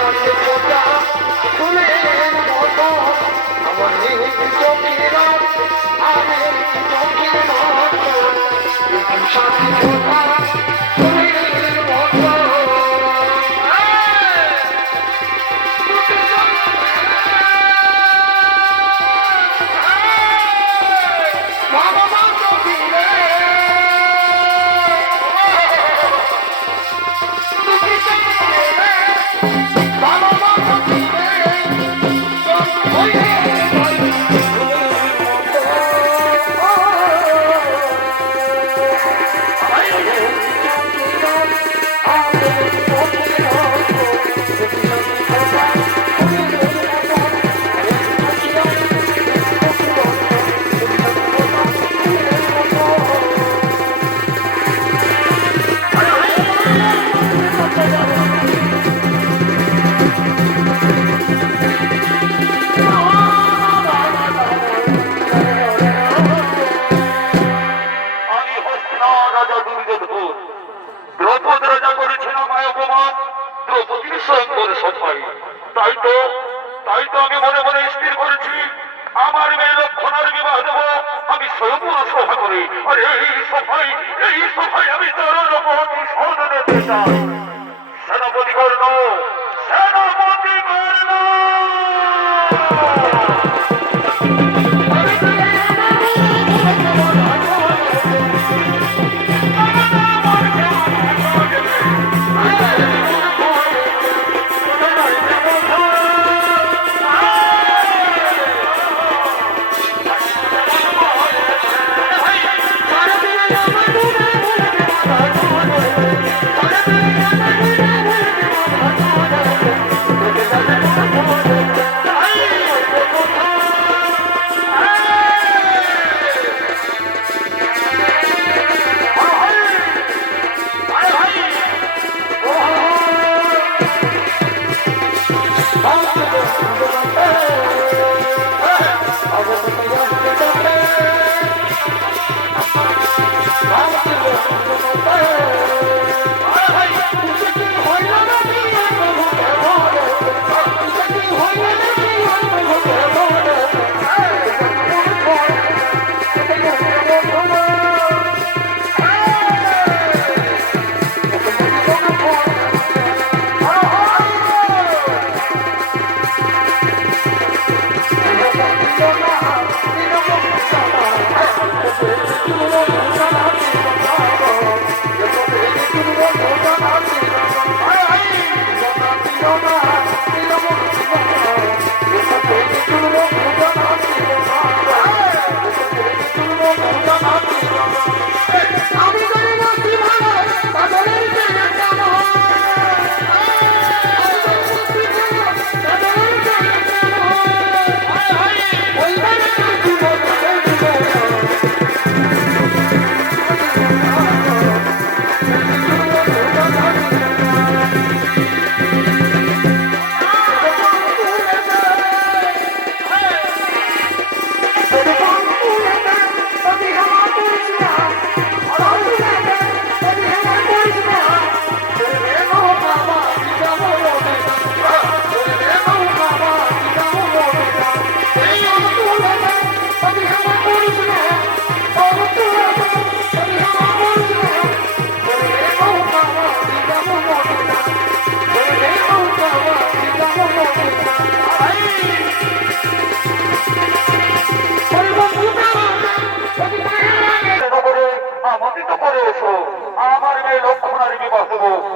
Something সেনাপতি কর্ণ, সেনাপতি কর্ণ।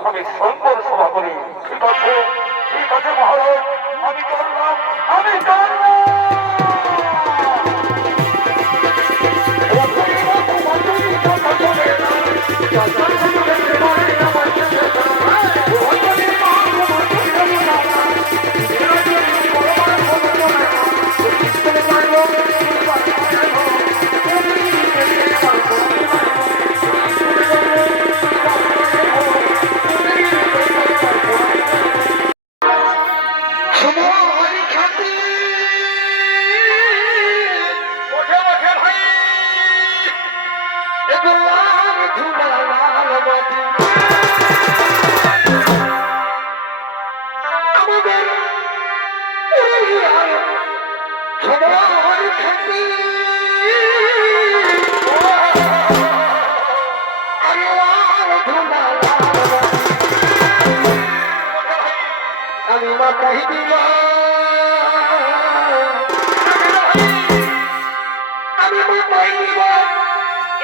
আমি সুন্দর সভা করি। ঠিক আছে, ঠিক আছে মহারাজ, আমি চললাম, আমি চললাম। আমি মাথায় দিব আমি মাথায় দিব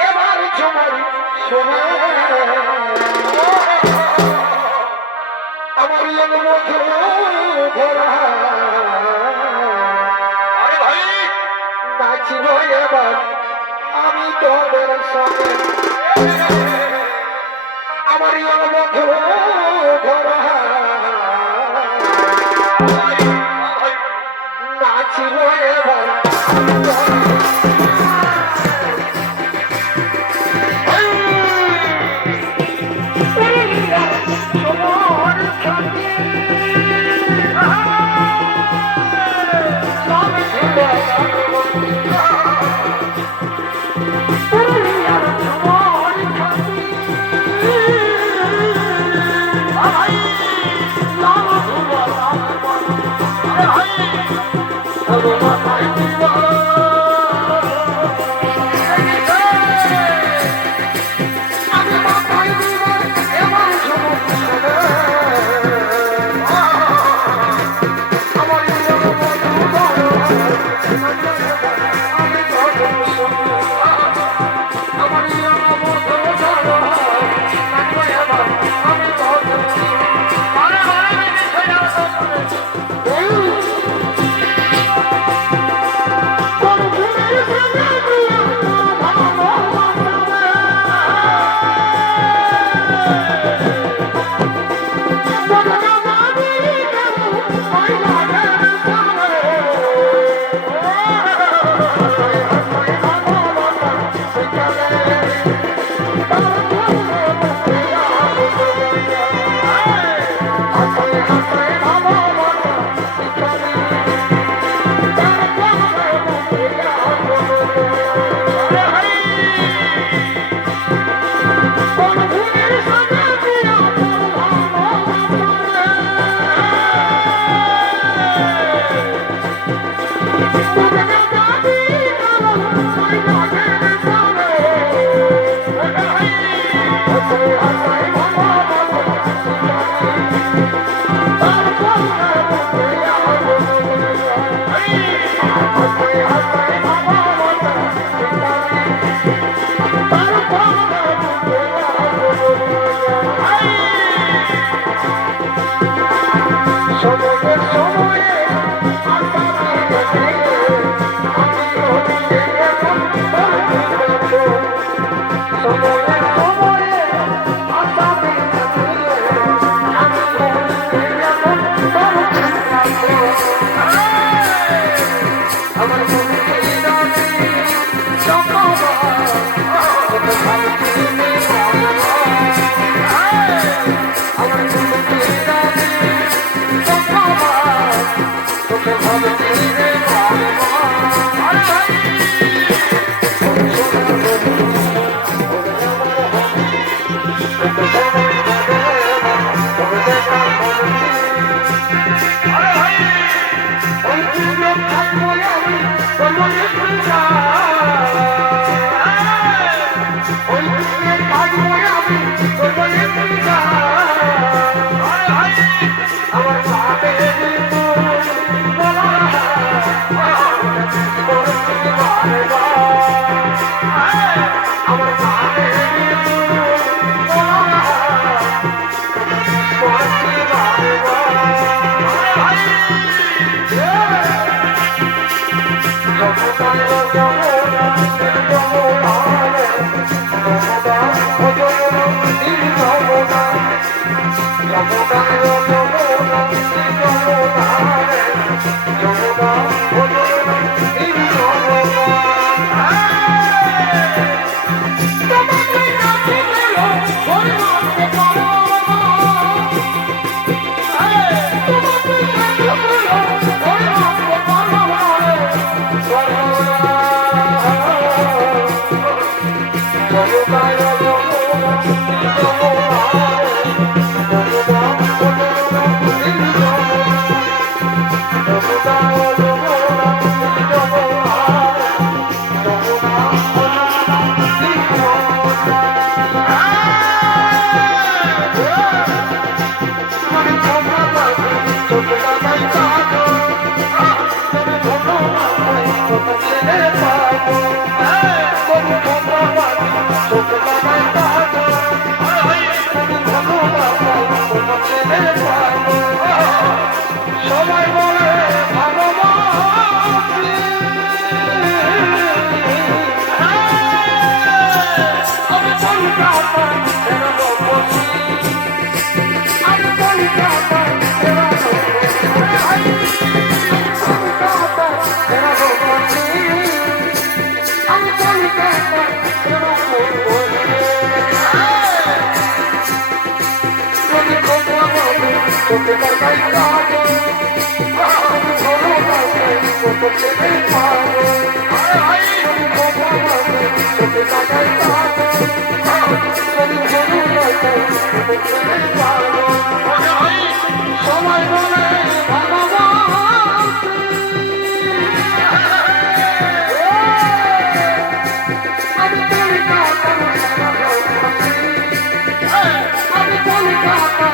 এবার ঝুমর শোনা আমার মধু ধরা নাচিব এবার আমি তোদের সঙ্গে আমার মধু ধরা নাচিব এবার তোকে কাটাই কাটে আমি ভালো লাগে তোকে ছেড়ে পাবো আমি কথা লাগে তোকে কাটাই কাটে আমি ভালো লাগে তোকে ছেড়ে পাবো সবাই বলে ভালোবাসি আমি বলি কাকা আমি বলি কাকা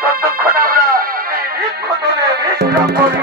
ততক্ষণ আমরা এই বৃক্ষতলে বিশ্রাম করি।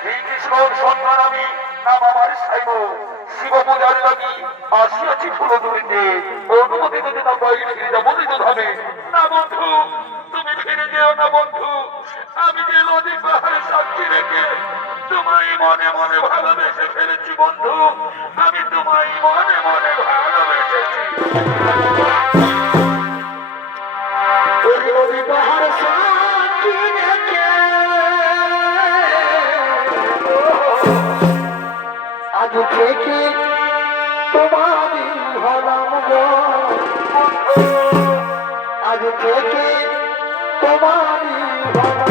শ্রীকৃষ্ণর সন্ধান আমি নাম আমার সাইব শিব পূজার লাগি আসিয়াছি ফুল ধরিতে অনুমতি যদি না বাইরে ফিরে যাবো নিজ ধামে না বন্ধু তুমি ফিরে যেও না বন্ধু আমি যে নদী পাহাড়ে সাক্ষী রেখে তোমায় মনে মনে ভালোবেসে ফেলেছি বন্ধু আমি তোমায় মনে মনে ভালোবেসেছি নদী পাহাড় সাক্ষী রেখে আজ থেকে তোমারই হলাম গো আজ থেকে তোমারই হলাম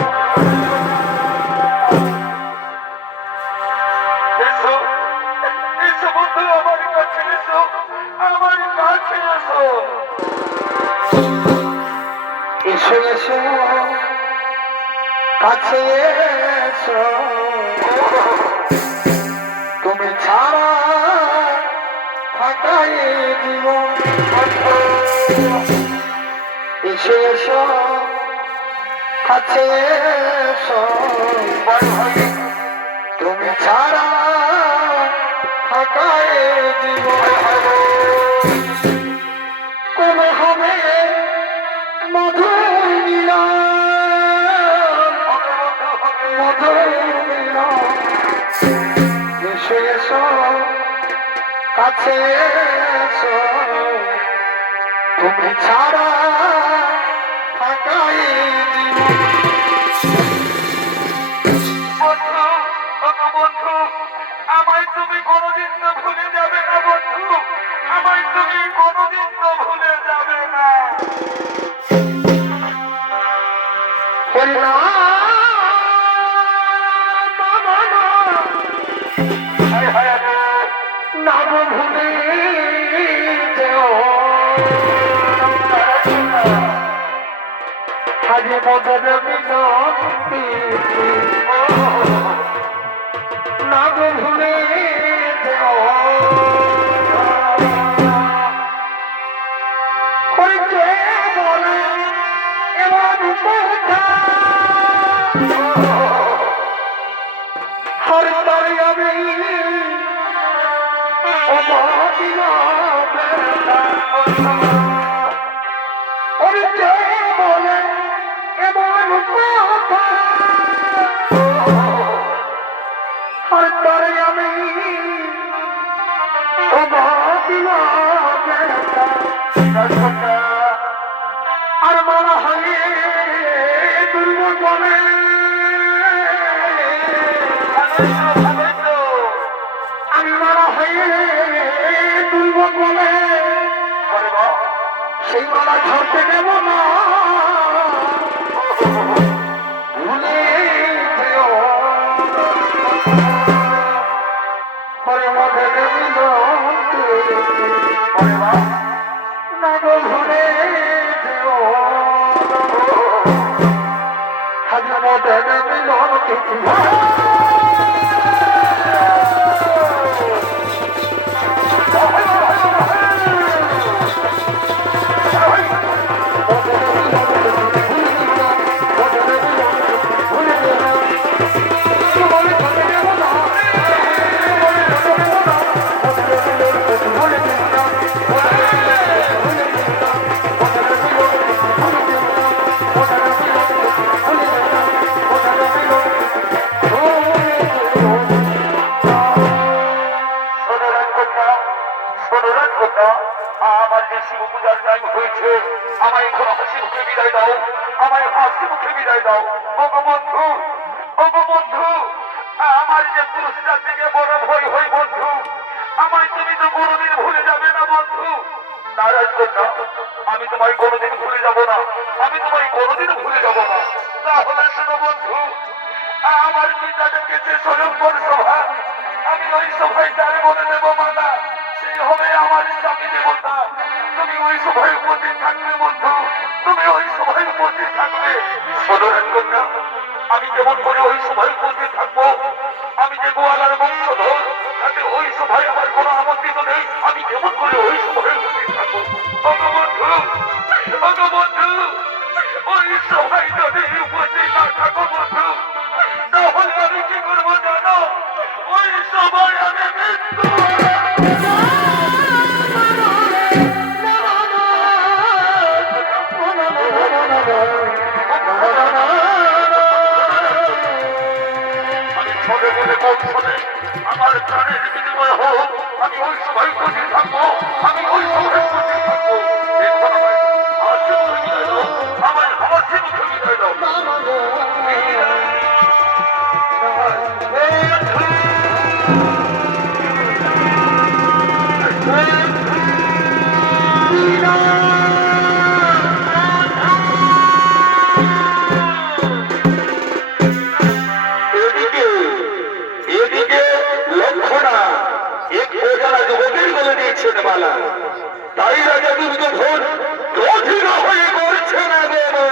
এসো এসো বন্ধু আমার কাছে এসো আমার কাছে এসো এসো এসো কাছে এসো তুমি ছাড়া ফাঁকাই জীবন এসো এসো কাছে এসো তুমি ছাড়া ফাঁকাই জীবন কবে হবে মধুর মিলন মধুর মিলন এসো এসো কাছে এসো তুমি ছাড়া ফাঁকাই জীবন বন্ধু বন্ধু আমায় তুমি কোনোদিন তো ভুলে যাবে না বন্ধু আমায় তুমি কোনোদিন তো ভুলে যাবে না হায় হায় রে। নাম ভুলে যেও আজ মদন মিলন নাম ভুলে যেও কইতে বলে এমন কথা হর তরে আমি ও মদিনা কইতে বলে এমন কথা হর তরে আমি ও মদিনা আর মারা হয়ে দুর্বল বলে আমি মারা হয়ে দুর্বল বলে সেই মালা ধরতে দেব না ভুলে যেও হরে মধুর মিলন না গো ভুলে যেও হরে মধুর মিলন আমার যে শিব পূজার টাইম হয়েছে আমায় এখন হাসি মুখে বিদায় দাও আমায় হাসি মুখে বিদায় দাও ওগো বন্ধু আমার যে পুরস্কার থেকে বড় ভয় হই বন্ধু আমায় তুমি তো কোনোদিন ভুলে যাবে না বন্ধু নারাজ কন্যা আমি তোমায় কোনোদিন ভুলে যাব না আমি তোমায় কোনোদিন ভুলে যাব না তাহলে শোনো বন্ধু আমার পিতা ডেকেছে স্বয়ংবর সভা আমি ওই সভায় তার বলে দেব মানা সেই হবে আমার স্বামী দেবতা তুমি ওই সভায় উপস্থিত থাকবে বন্ধু তুমি ওই সভায় উপস্থিত থাকবে সদরের কন্যা আমি কেমন করে ওই সভায় উপস্থিত থাকবো আমি যে গোয়ালার বংশধর তাতে ওই সভায় আমার কোনো আমন্ত্রিত নেই আমি কেমন করে ওই সভায় উপস্থিত থাকবো বন্ধু ওই সভায় যদি উপস্থিত না থাকো বন্ধু তাহলে আমি কি করবো জানো আমার প্রাণের বিনিময় হোক, আমি ওই সময় খুশি থাকবো, আমি ওই সময় খুশি থাকবো। এখন আমায় হাসি মুখে বিদায় দাও, আমায় হাসি মুখে বিদায় দাও। এদিকে এদিকে লক্ষণা এক অজানা যুবকের বলে দিয়েছেন মালা, তাই রাজা দুর্যোধন কঠিন হয়ে করছে না গো।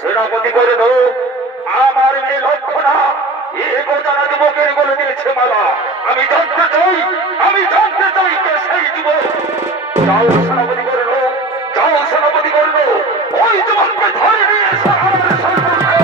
সেনাপতি করে দো, আমার মেয়ে লক্ষণা এক অজানা যুবকের বলে দিয়েছে মালা। আমি জানতে চাই কে সেই যুবক। যাও সেনাপতি করে দো, যাও সেনাপতি করে দো, ওই যুবককে ধরে নিয়ে এসো আমার সম্মুখে।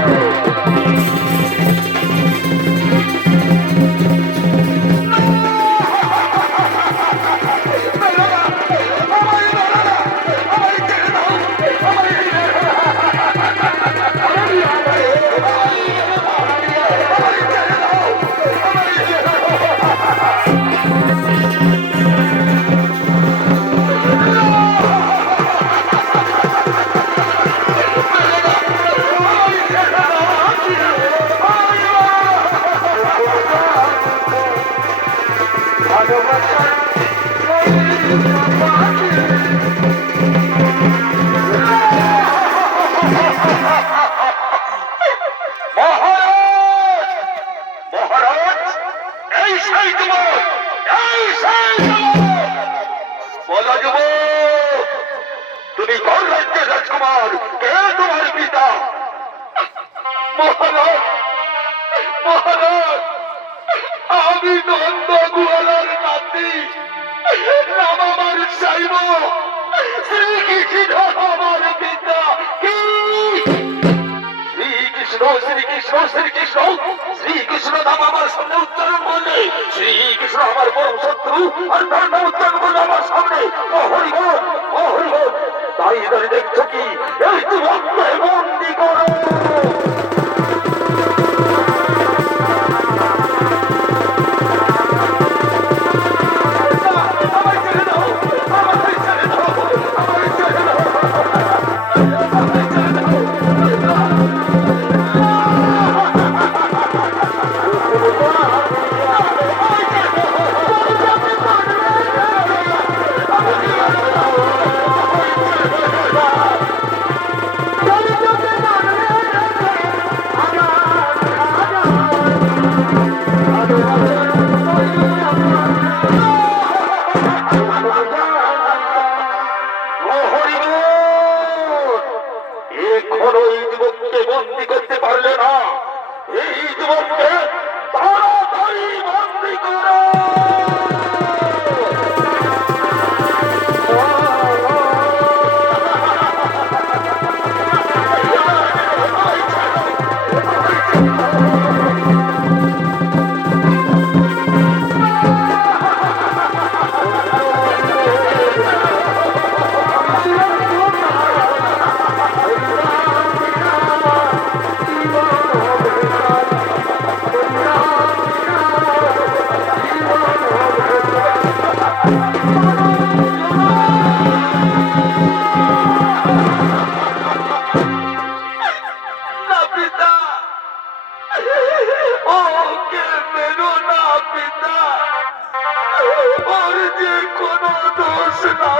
তুমি কোন রাজ্যের রাজকুমার? কে তোমার পিতা? মহারাজ, মহারাজ, আমি নন্দ গোয়ালার নাতি, নাম আমার চাইব, শ্রীকৃষ্ণ আমার পিতা। কি শ্রীকৃষ্ণ শ্রীকৃষ্ণ শ্রীকৃষ্ণ শ্রীকৃষ্ণ নাম আমার সামনে উচ্চারণ করলে শ্রীকৃষ্ণ আমার পরম শত্রু, আর তার নাম উচ্চারণ করলে আমার সামনে অহরিবল অহরিবল। তাই ধরে দেখছো কি এই যুবককে বন্দি করো।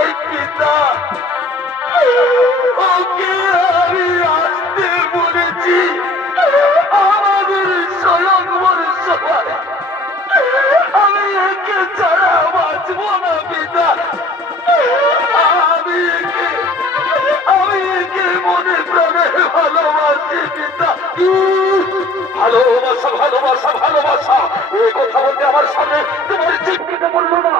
নাই পিতা, ওকে আমি আসতে বলেছি। আমাদের স্বয়ংবর সভায় আমি একে ছাড়া বাঁচব না পিতা। আমি একে মনে প্রাণে ভালোবাসি পিতা। ভালোবাসা ভালোবাসা ভালোবাসা, এই কথা বলতে আমার সামনে তোমার চিন্তিতে বললো না।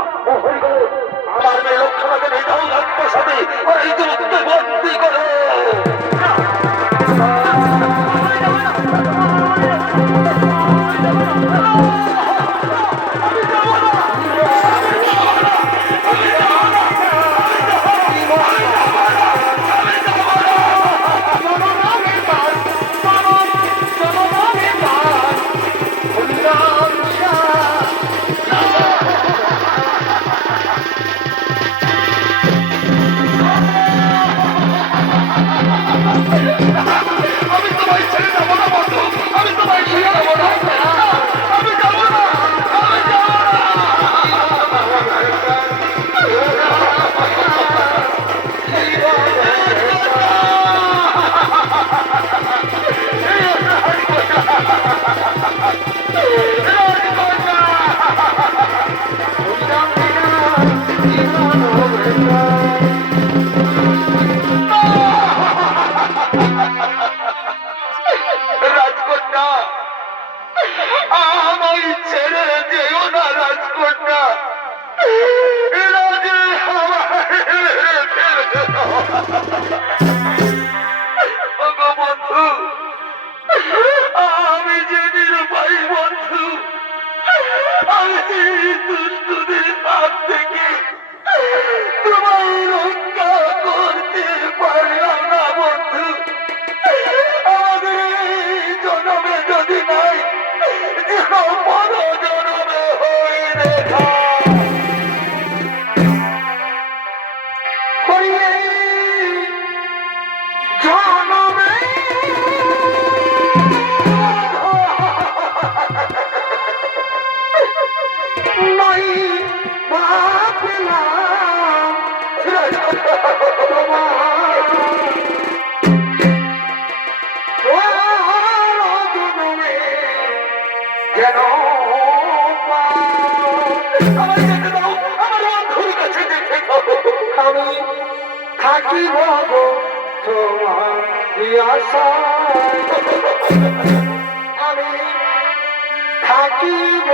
আমার মেয়ে লক্ষ্যটাকে নিয়ে যাও রাজপ্রাসাদে, আর এই যুবককে বন্দি করো। আমি তোমায় ছেড়ে যাবো না বন্ধু, আমি তোমায় ছেড়ে যাবো না, আমি যাবো না, আমি যাবো রাজকন্যা, আমায় ছেড়ে যেও না রাজকন্যা। এরা যে আমায় ওগো বন্ধু, আমি যে নিরুপায় বন্ধু, আমি দুষ্টুদের হাত থেকে তোমায় রক্ষা করতে পারলাম না বন্ধু। আমাদের এই জন্মে যদি নাই, পর জন্মে হয়ে দেখা জন্মে নাই ভাবলাম যেন আমার যেতে দাও, আমার বন্ধুর কাছে যেতে দাও। আমি থাকিব তোমার আশায়, আমি থাকিব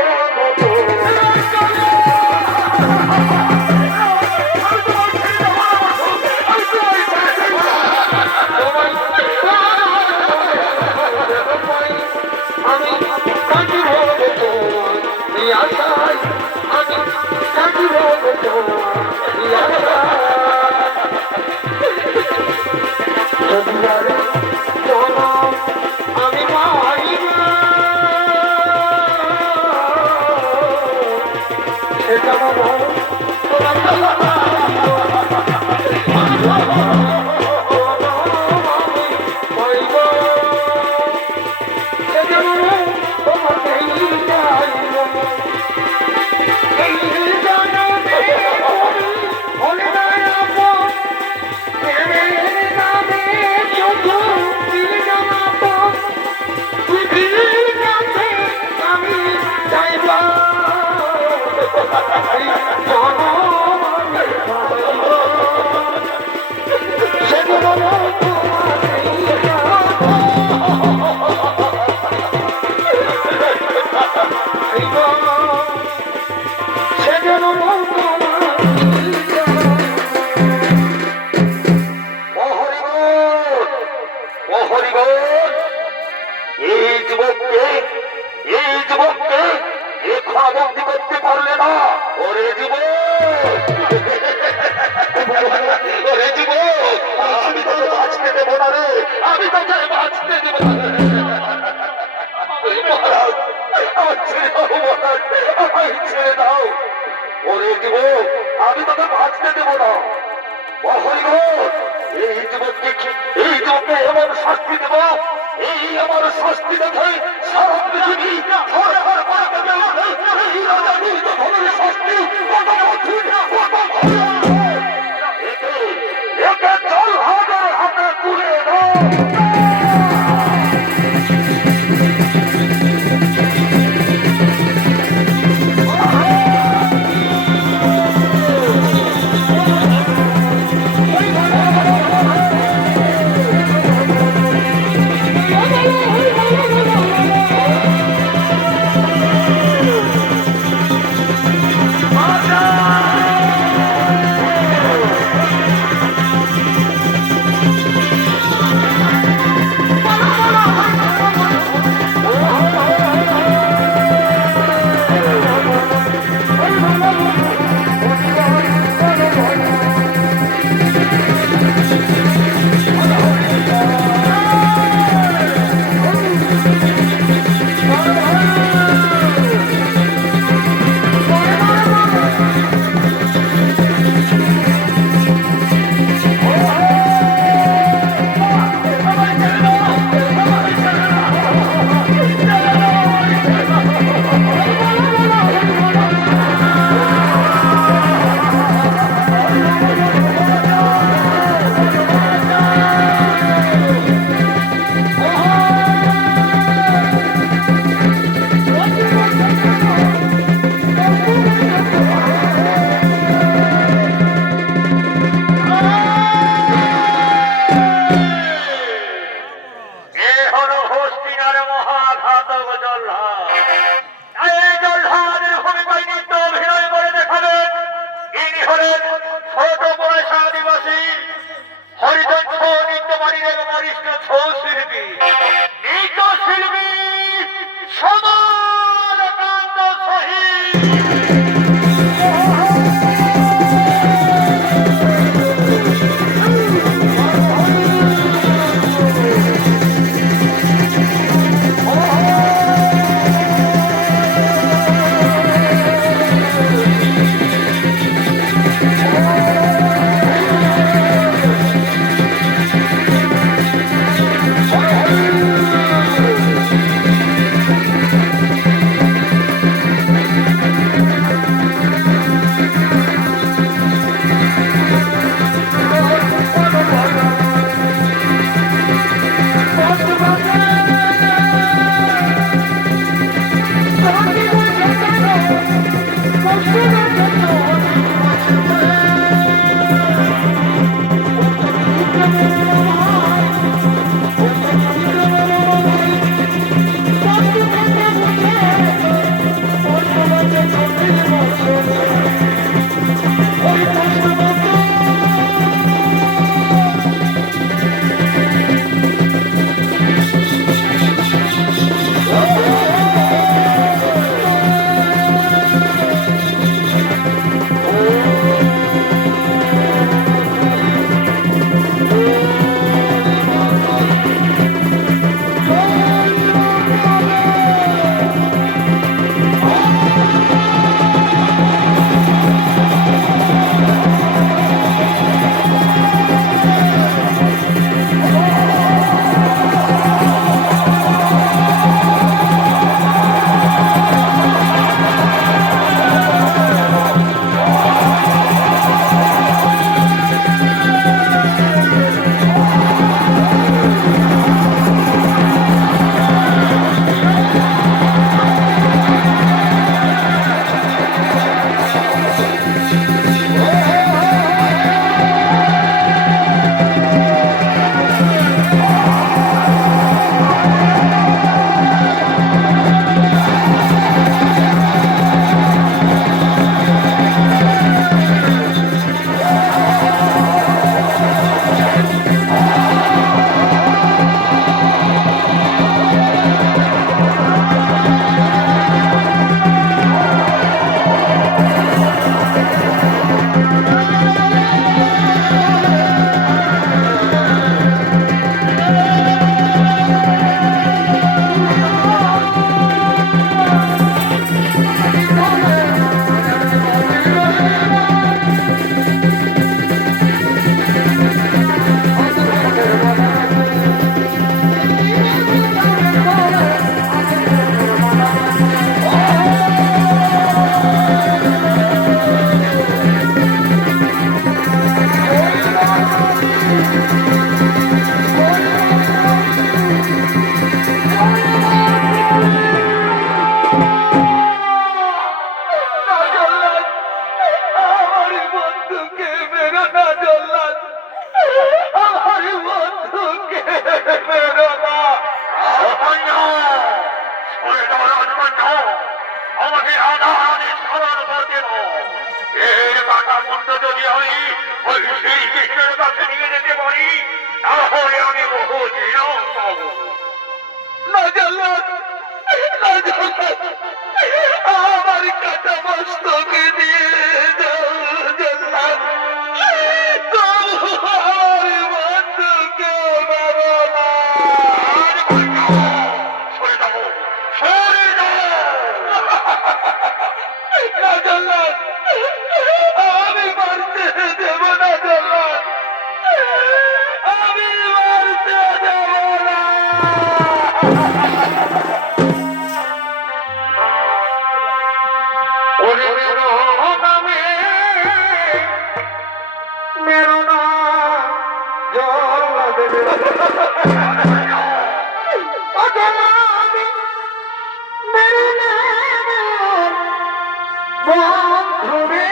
আমি পাইব সেটা বন্দি করতে পারলে না। ওরে যুবক, ওরে যুবক, আমি তোকে বাঁচতে দেবো না রে, আমি তোকে বাঁচতে দেবো না। মহারাজ, আমার ছেড়ে দাও মহারাজ, আমায় ছেড়ে দাও। ওরে যুবক, আমি তোকে বাঁচতে দেবো না। মহারিগণ, এই যুবককে এমন শাস্তি দেব, এই আমার শাস্তি দেখে সারা পৃথিবী এই রাজা শাস্তি কত কঠিন, কত ভয়ানক। মুন্ড যদি আমি ওই শ্রীকৃষ্ণের কাছে নিয়ে যেতে পারি তাহলে আমি বহু দিনও পাবো না জল্লাদ না জল্লাদ আমার কাটা মস্তকে দিয়ে যাও জল্লাদ তবু আমার বন্ধুকে মেরো না সরে যাবো সরে যাও না জল্লাদ আমি মারতে দেব না জল্লাদ আমি মারতে দেব না ওরে মেরো নামে মেরো না জল্লাদ মেরো না বন্ধুরে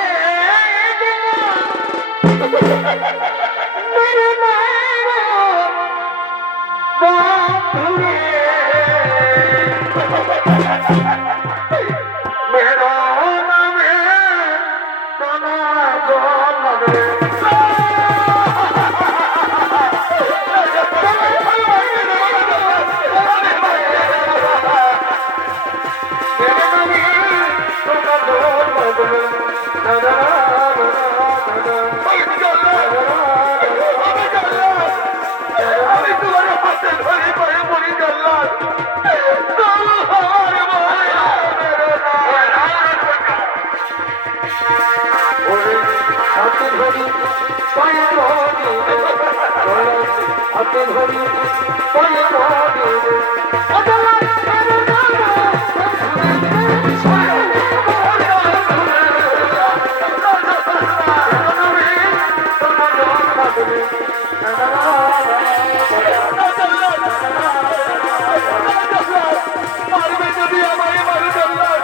মেরো না বন্ধুরে মেরো নামে সোনা জল্লাদ আমি তোমার হাতে ধরে পড়ে পড়ি জল্লাদ হাতে ধরি পায়ে হাতে ধরি পায়ে মারবে যদি আমায় মারো জল্লাদ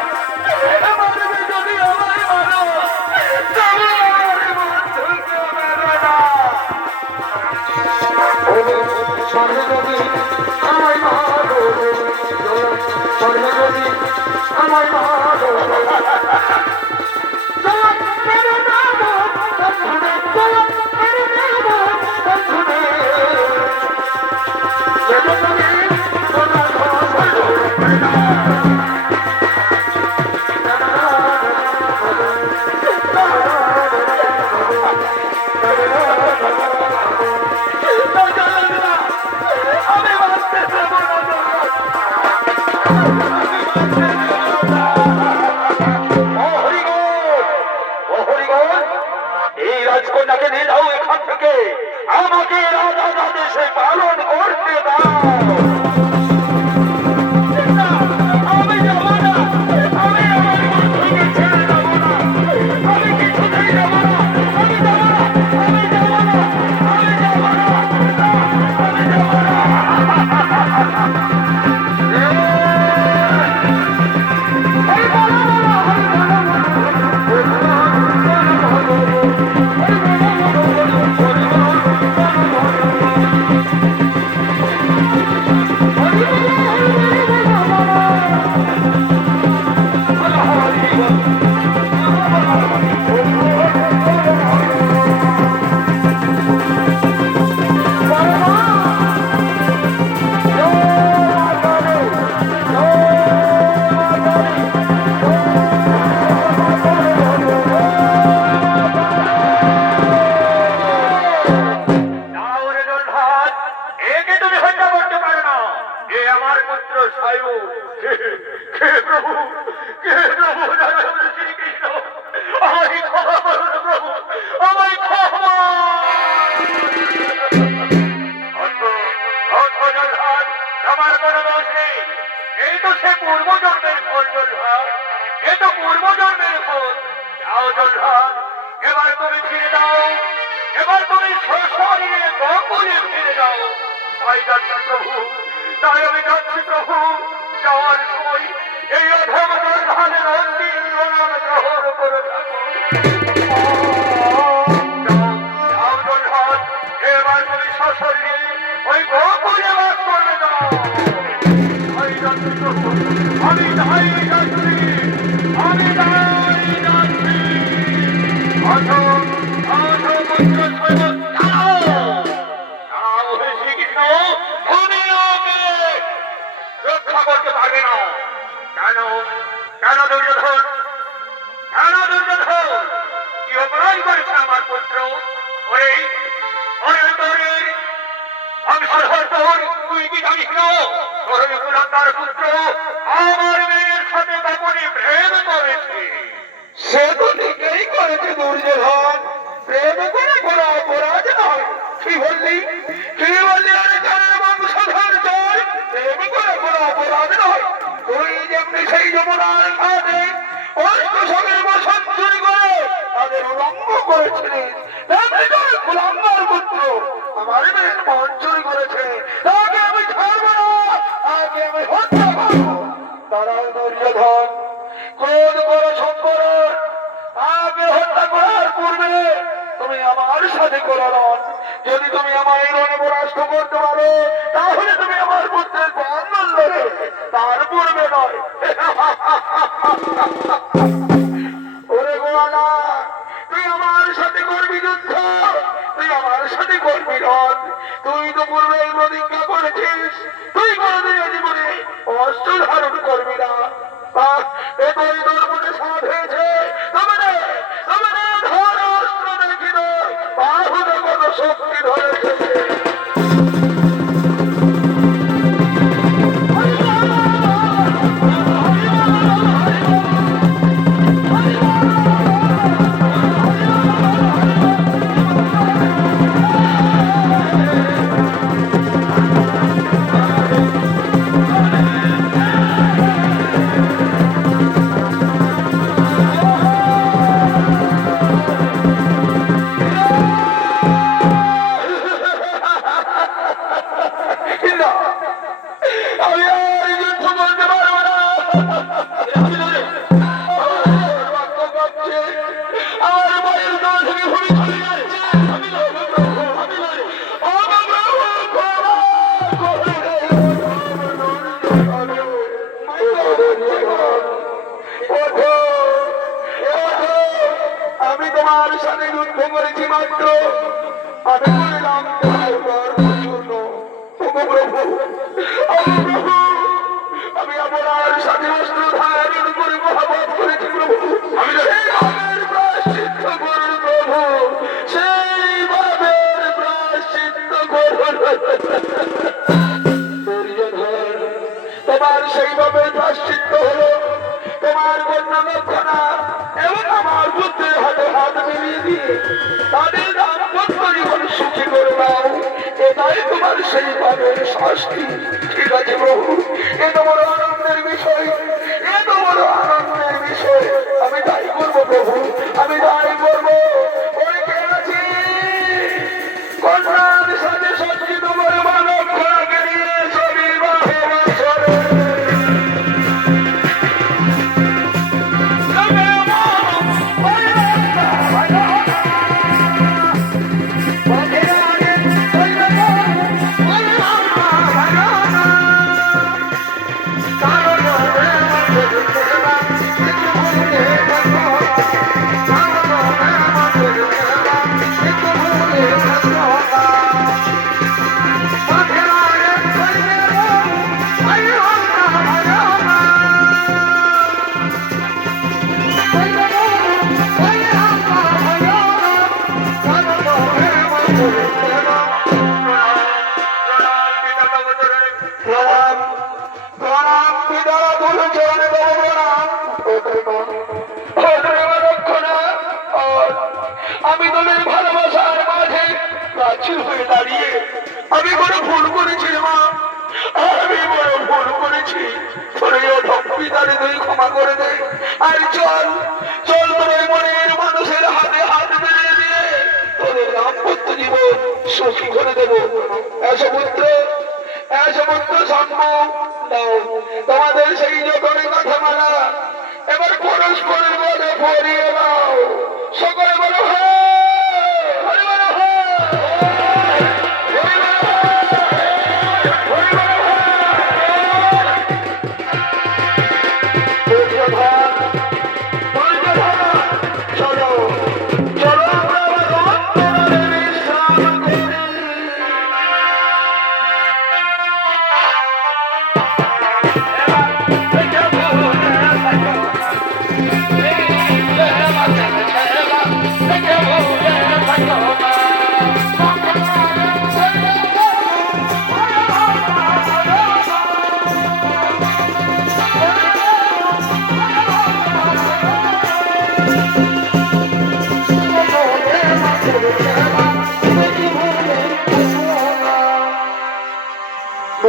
মারবে যদি আমায় মারো তবে আমার বন্ধুকে মেরো না পারবে যদি আমায় মারো পারবে যদি আমায় মারো মেরো না বন্ধুরে মেরো না বন্ধুরে মেরো নামে সোনা আমি মারতে দেব না এই রাজকন্যাকে নিয়ে যাও এখান থেকে আমাকে রাজা আদেশে পালন করতে দাও আমি যাব না আমি আমার বন্ধুকে ছেড়ে যাব না আমি কিছুতেই যাব না আমি যাব না আমি যাব না আমি যাব না আমি যাব পূর্বজন্মের ফল জলহার এ তো পূর্বজন্মের ফল যাও জলহার এবার তুমি ফিরে যাও এবার তুমি সশরীরে গঙ্গুলে ফিরে যাও তাই যাচ্ছি প্রভু তাই আমি যাচ্ছি প্রভু যাওয়ার সময় এই অধম জলহারের অন্তিম প্রণাম গ্রহণ করে থাকো যাও জলহার এবার তুমি সশরীরে ওই গঙ্গুলে বাস করবে যাও আমি যাই যাচ্ছি আমি যাই যাচ্ছি কেন দুর্যোধন, কেন দুর্যোধন, কি অপরাধ করেছে আমার পুত্র? ওরে ওরে তোরে বংশধর তোর, তুই কি জানিস না তোর কুলাঙ্গার পুত্র আমার মেয়ের সাথে গোপনে প্রেম করেছে? সে তো ঠিকই করেছে দুর্যোধন, প্রেম করে কোনো অপরাধ নয়। কি বললি, কি বললি? আরে কানের বংশধর তোর, প্রেম করে কোনো অপরাধ নয়। তুই যেমনি সেই যমুনার ঘাটে অষ্টসখীর বসন চুরি করে তাদের উলঙ্গ করেছিলিস, তেমনি তোর কুলাঙ্গার পুত্র আমার মেয়ের মন চুরি করেছে। তাকে আমি ছাড়বো না, তাকে আমি হত্যা করবো। দাঁড়াও দুর্যোধন, ক্রোধ করো শঙ্কর, আগে হত্যা করার পূর্বে তুমি আমার সাথে করো রণ। যদি তুমি আমায় রণে পরাস্ত করতে পারো তাহলে তুমি আমার পুত্রের বন্ধন ধরে, তার পূর্বে নয়। ওরে গোয়ালা, তুই আমার সাথে করবি যুদ্ধ, তুই আমার সাথে করবি রণ। তুই তো পূর্বে প্রতিজ্ঞা করেছিস তুই কোনদিন জীবনে অস্ত্র ধারণ করবি না। এটাই তোর মনে সাধ হয়েছে। তবে না, তবে না, ধর অস্ত্র দেখি না বাহুতে কত শক্তি ধরেছে। না, আমি আর যুদ্ধ করতে পারবো না। আমার মায়ের দল থেকে ভূমি চলে যাচ্ছে। আমি তোমার সাথে যুদ্ধ করেছি মাত্র, আমি বললাম আমি আপনার সাথে অস্ত্র ধারণ করে মহাপাপ করেছি প্রভু। আমি সেই ভাবের প্রায়শ্চিত্ত করুন প্রভু, সেই ভাবের প্রায়শ্চিত্ত করুন। দুর্যোধন, তোমার সেইভাবে প্রায়শ্চিত্ত হলো তোমার কন্যা লক্ষণা এবং আমার পুত্রের হাতে হাত মিলিয়ে দিয়ে তাদের দাম্পত্য জীবন সুখী করে দাও। এটাই তোমার সেই পাপের শাস্তি। ঠিক আছে প্রভু, এ তো বড় আনন্দের বিষয়, এ তো বড় আনন্দের বিষয়। আমি তাই করবো প্রভু, আমি তাই করবো। ওই কে আছি কন্যার সাথে সজ্জিত করে মানব খোলাকে নিয়ে ছবি বাহে বাসরে। আমি তোদের ভালোবাসার মাঝে প্রাচীর হয়ে দাঁড়িয়ে আমি বড় ভুল করেছি মা, আমি বড় ভুল করেছি। পিতারে তুই ক্ষমা করে দে। আর চল চল তোর মনের মানুষের হাতে হাত মেরে দিয়ে তোদের দাম্পত্য জীবন সুখী করে দেব। এসো পুত্র, এসো পুত্র সম্ভব দাও তোমাদের সেই যখন কথা মালা এবার পরস্পরের মধ্যে পরিয়ে দাও। সকলে বলো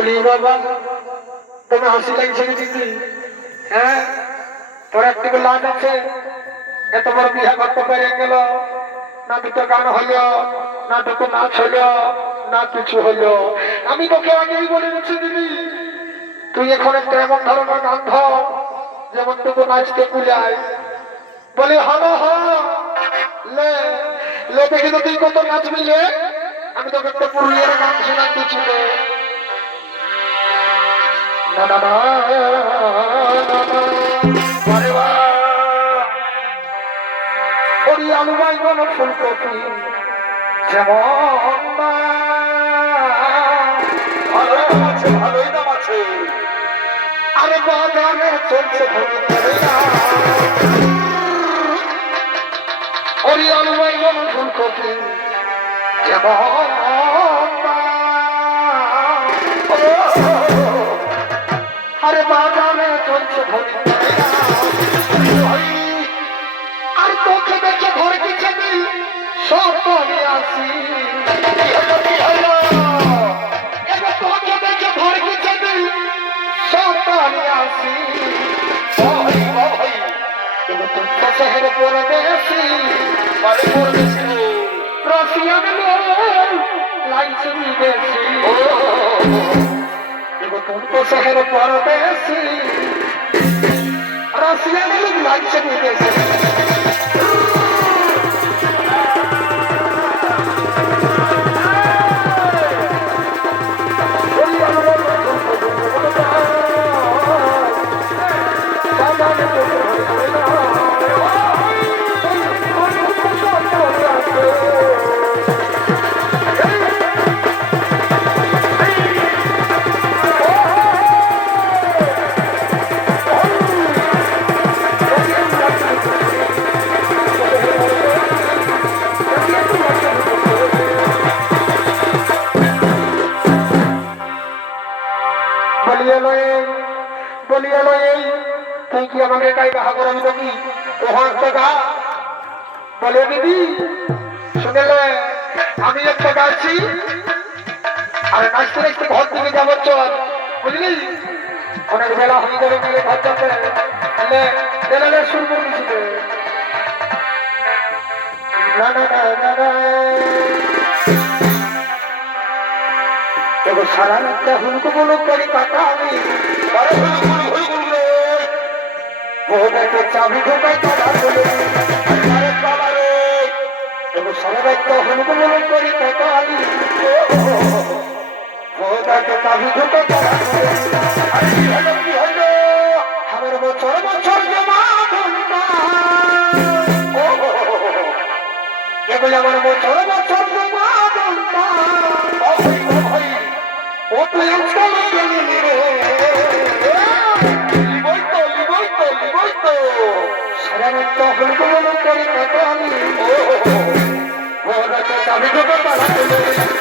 বলি বাবা তুমি হাসি লাগছে দিদি, হ্যাঁ তোর একটু লাভ আছে, এত বড় বিয়ে করতে পেরে গেল না, দুটো গান হলো না, দুটো নাচ হলো না, কিছু হলো। আমি তোকে আগেই বলে দিচ্ছি দিদি, তুই এখন একটা এমন ধরনের গান ধর যেমন তোকে নাচতে কুলায়। বলে হলো লে লে দেখি তো তুই কত নাচবি লে, আমি তোকে একটা পুরুলিয়ার গান শোনাই দিচ্ছি লে। না না না আরে বাহ, ওই আলু বাইগন ফুলকপি যেমন ভালোই দাম আছে, ভালোই দাম আছে। আরে বাজারে চলছে ওই আলু বাইগন ফুলকপি যেমন আরে বাজারে চলছে আর তোকে দেখে ঘরে কিছু নেই সব আমি আসি। এবার তোকে দেখে ঘরে কিছু নেই সব আমি আসি। এবার তোর শহর পড়বে আসি রসিয়ান লাইছে বিদেশি। এবার তোর শহর পড়বে আসি রসিয়ান লাইছে বিদেশি। তুই কি আমাকে গাই বাহা করাবি নাকি? তোমার একটা গা বলে দিদি শুনেলে আমি একটা গাইছি আর নাচতে নাচতে ঘর থেকে যাবো চল, বুঝলি? অনেক বেলা হয়ে যাবে মিলে ঘর যাবে শুরু করে দিচ্ছি। না না না না না এবার সারা রাতটা হুলকো বলুক করি কাকা আমি ভোটাকে চাবি ঢোকাই তারা বলে এবার সারা রাতটা হুলকো বলুক করি কাকা আমি ভোটাকে চাবি ঢোকাই তারা কি হলো আমার বছর বছর জমা এগুলো আমার বছর বছর জমা ও তুই আজকাল সারা রাত হুলকো বলুক করি কাকা আমি চাবি ঢোকাই তারা